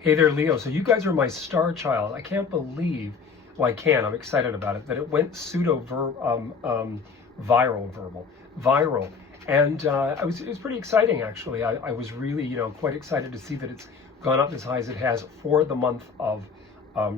Hey there, Leo. So you guys are my star child. I can't believe, well, I can, I'm excited about it, that it went viral. And it was pretty exciting, actually. I was really, quite excited to see that it's gone up as high as it has for the month of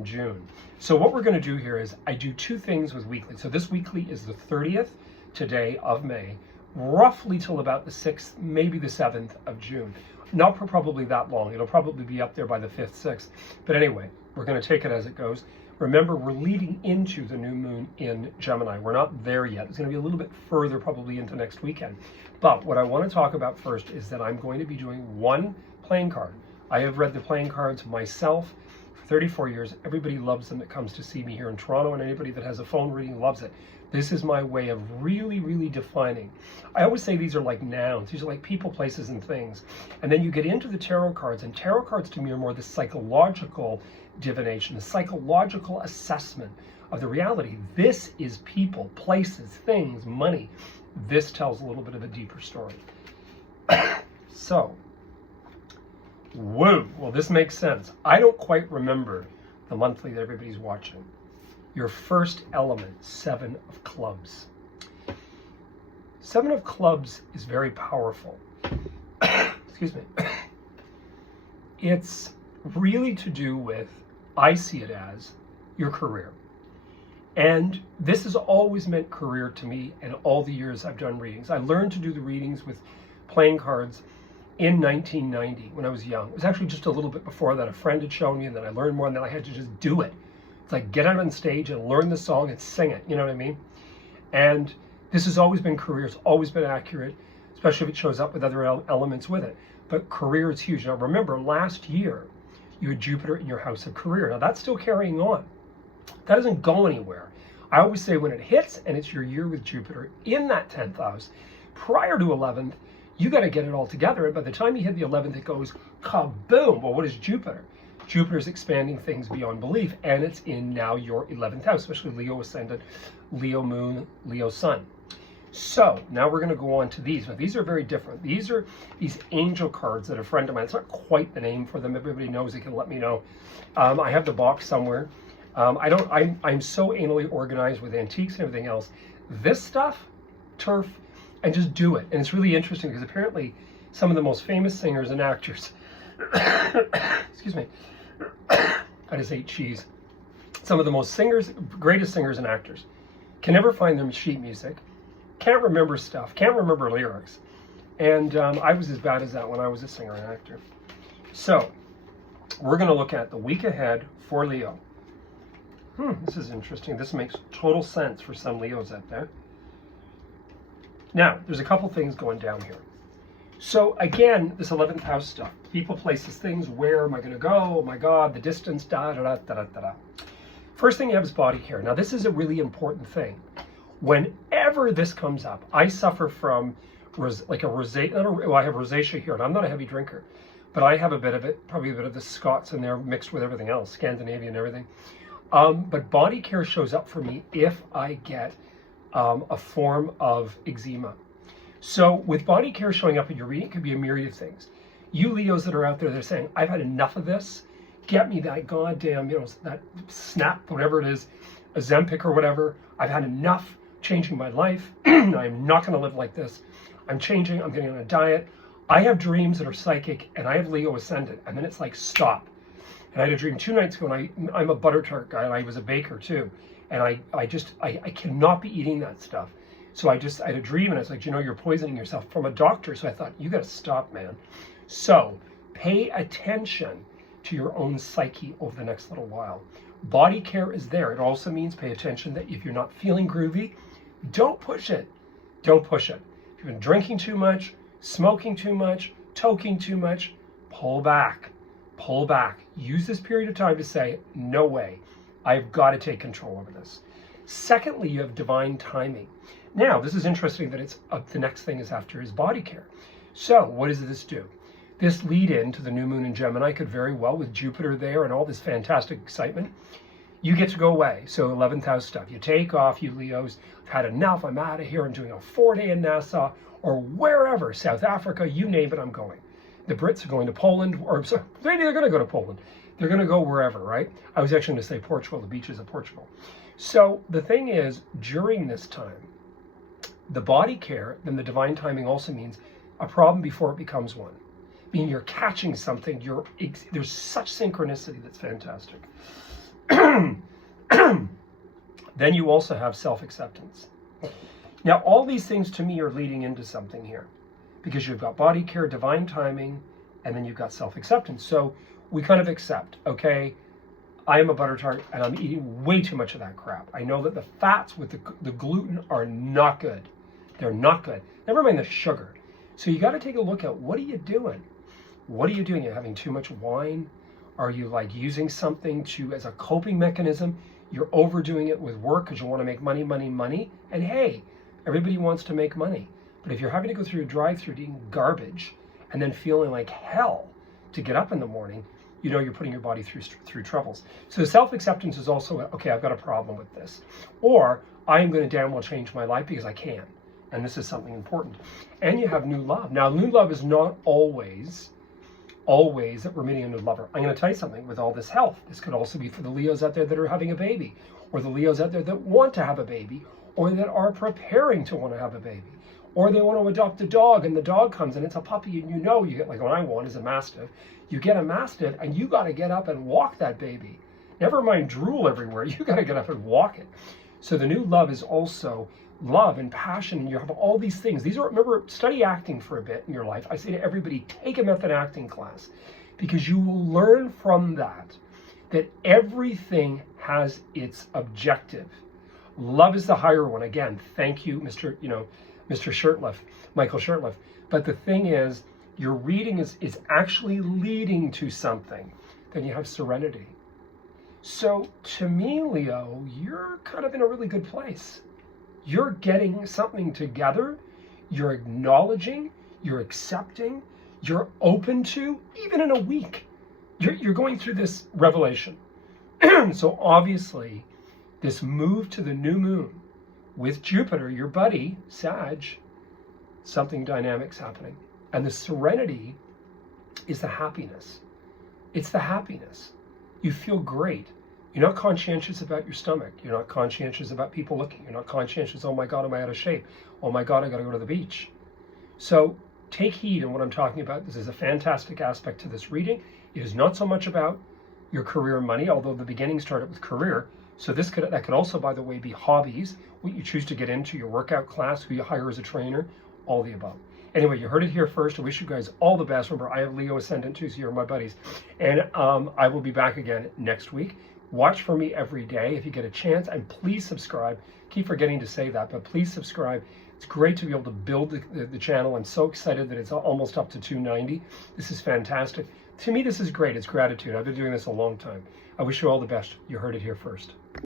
June. So what we're going to do here is I do two things with weekly. So this weekly is the 30th today of May, roughly till about the 6th, maybe the 7th of June. Not for probably that long. It'll probably be up there by the 5th, 6th. But anyway, we're going to take it as it goes. Remember, we're leading into the new moon in Gemini. We're not there yet. It's going to be a little bit further probably into next weekend. But what I want to talk about first is that I'm going to be doing one playing card. I have read the playing cards myself for 34 years. Everybody loves them that comes to see me here in Toronto, and anybody that has a phone reading loves it. This is my way of really defining. I always say these are like nouns. These are like people, places, and things. And then you get into the tarot cards, and tarot cards to me are more the psychological divination, the psychological assessment of the reality. This is people, places, things, money. This tells a little bit of a deeper story. So, whoa, well, this makes sense. I don't quite remember the monthly that everybody's watching. Your first element, 7 of clubs. 7 of clubs is very powerful. Excuse me. It's really to do with, I see it as, your career. And this has always meant career to me in all the years I've done readings. I learned to do the readings with playing cards in 1990 when I was young. It was actually just a little bit before that. A friend had shown me, and then I learned more, and then I had to just do it. It's like get out on stage and learn the song and sing it, you know what I mean? And this has always been career, it's always been accurate, especially if it shows up with other elements with it. But career is huge. Now remember, last year, you had Jupiter in your house of career. Now that's still carrying on. That doesn't go anywhere. I always say when it hits and it's your year with Jupiter in that 10th house, prior to 11th, you got to get it all together. And by the time you hit the 11th, it goes kaboom. Well, what is Jupiter? Jupiter's expanding things beyond belief, and it's in now your 11th house, especially Leo ascendant, Leo moon, Leo sun. So now we're going to go on to these. Now these are very different. These are these angel cards that a friend of mine, it's not quite the name for them. Everybody knows, they can let me know. I have the box somewhere. I'm so anally organized with antiques and everything else. This stuff, turf, and just do it. And it's really interesting because apparently some of the most famous singers and actors, excuse me, I just ate cheese. Some of the most greatest singers and actors can never find their sheet music, can't remember stuff, can't remember lyrics. And I was as bad as that when I was a singer and actor. So we're going to look at the week ahead for Leo. This is interesting. This makes total sense for some Leos out there. Now, there's a couple things going down here. So again, this 11th house stuff, people, places, things, where am I going to go? Oh my God, the distance, da-da-da-da-da-da. First thing you have is body care. Now this is a really important thing. Whenever this comes up, I suffer from I have rosacea here, and I'm not a heavy drinker, but I have a bit of it, probably a bit of the Scots in there mixed with everything else, Scandinavian and everything. But body care shows up for me if I get a form of eczema. So with body care showing up in your reading, it could be a myriad of things. You Leos that are out there, they're saying, I've had enough of this. Get me that goddamn, that snap, whatever it is, Ozempic or whatever. I've had enough changing my life. I'm not going to live like this. I'm changing. I'm getting on a diet. I have dreams that are psychic, and I have Leo ascendant. And then it's like, stop. And I had a dream 2 nights ago, and I'm a butter tart guy, and I was a baker too. And I cannot be eating that stuff. So I had a dream, and I was like, you're poisoning yourself, from a doctor. So I thought, you got to stop, man. So pay attention to your own psyche over the next little while. Body care is there. It also means pay attention that if you're not feeling groovy, don't push it. Don't push it. If you've been drinking too much, smoking too much, toking too much, pull back. Pull back. Use this period of time to say, no way. I've got to take control over this. Secondly, you have divine timing. Now, this is interesting that it's the next thing is after his body care. So what does this do? This lead in to the new moon in Gemini could very well, with Jupiter there and all this fantastic excitement, you get to go away. So 11th house stuff. You take off, you Leos. I've had enough. I'm out of here. I'm doing a 4-day in Nassau or wherever, South Africa, you name it, I'm going. The Brits are going to Poland, or sorry, they're going to go to Poland. They're going to go wherever, right? I was actually going to say Portugal, the beaches of Portugal. So the thing is, during this time, the body care, then the divine timing also means a problem before it becomes one. Meaning you're catching something, there's such synchronicity that's fantastic. Then you also have self-acceptance. Now, all these things to me are leading into something here, because you've got body care, divine timing, and then you've got self-acceptance. So we kind of accept, okay, I am a butter tart and I'm eating way too much of that crap. I know that the fats with the gluten are not good. They're not good. Never mind the sugar. So you got to take a look at, what are you doing? What are you doing? You're having too much wine? Are you like using something as a coping mechanism? You're overdoing it with work because you want to make money, money, money. And hey, everybody wants to make money. But if you're having to go through a drive-through eating garbage and then feeling like hell to get up in the morning, you know you're putting your body through troubles. So self-acceptance is also, okay, I've got a problem with this. Or I am going to damn well change my life because I can. And this is something important. And you have new love. Now, new love is not always that we're meeting a new lover. I'm going to tell you something with all this health. This could also be for the Leos out there that are having a baby, or the Leos out there that want to have a baby, or that are preparing to want to have a baby, or they want to adopt a dog and the dog comes and it's a puppy, and you get, like what I want is a Mastiff. You get a Mastiff and you got to get up and walk that baby. Never mind drool everywhere. You got to get up and walk it. So the new love is also love and passion, and you have all these things. Remember, study acting for a bit in your life. I say to everybody, take a method acting class, because you will learn from that everything has its objective. Love is the higher one. Again, thank you, Mr. Shurtleff, Michael Shurtleff. But the thing is, your reading is actually leading to something. Then you have serenity. So to me, Leo, you're kind of in a really good place. You're getting something together, you're acknowledging, you're accepting, you're open to, even in a week, you're going through this revelation. So obviously, this move to the new moon with Jupiter, your buddy, Sag, something dynamic's happening. And the serenity is the happiness. It's the happiness. You feel great. You're not conscientious about your stomach. You're not conscientious about people looking. You're not conscientious, oh my God, am I out of shape? Oh my God, I got to go to the beach. So take heed in what I'm talking about. This is a fantastic aspect to this reading. It is not so much about your career and money, although the beginning started with career. So that could also, by the way, be hobbies, what you choose to get into, your workout class, who you hire as a trainer, all the above. Anyway, you heard it here first. I wish you guys all the best. Remember, I have Leo Ascendant too, so you're my buddies. And I will be back again next week. Watch for me every day if you get a chance, and please subscribe. Keep forgetting to say that, but please subscribe. It's great to be able to build the channel. I'm so excited that it's almost up to 290. This is fantastic. To me, this is great. It's gratitude. I've been doing this a long time. I wish you all the best. You heard it here first.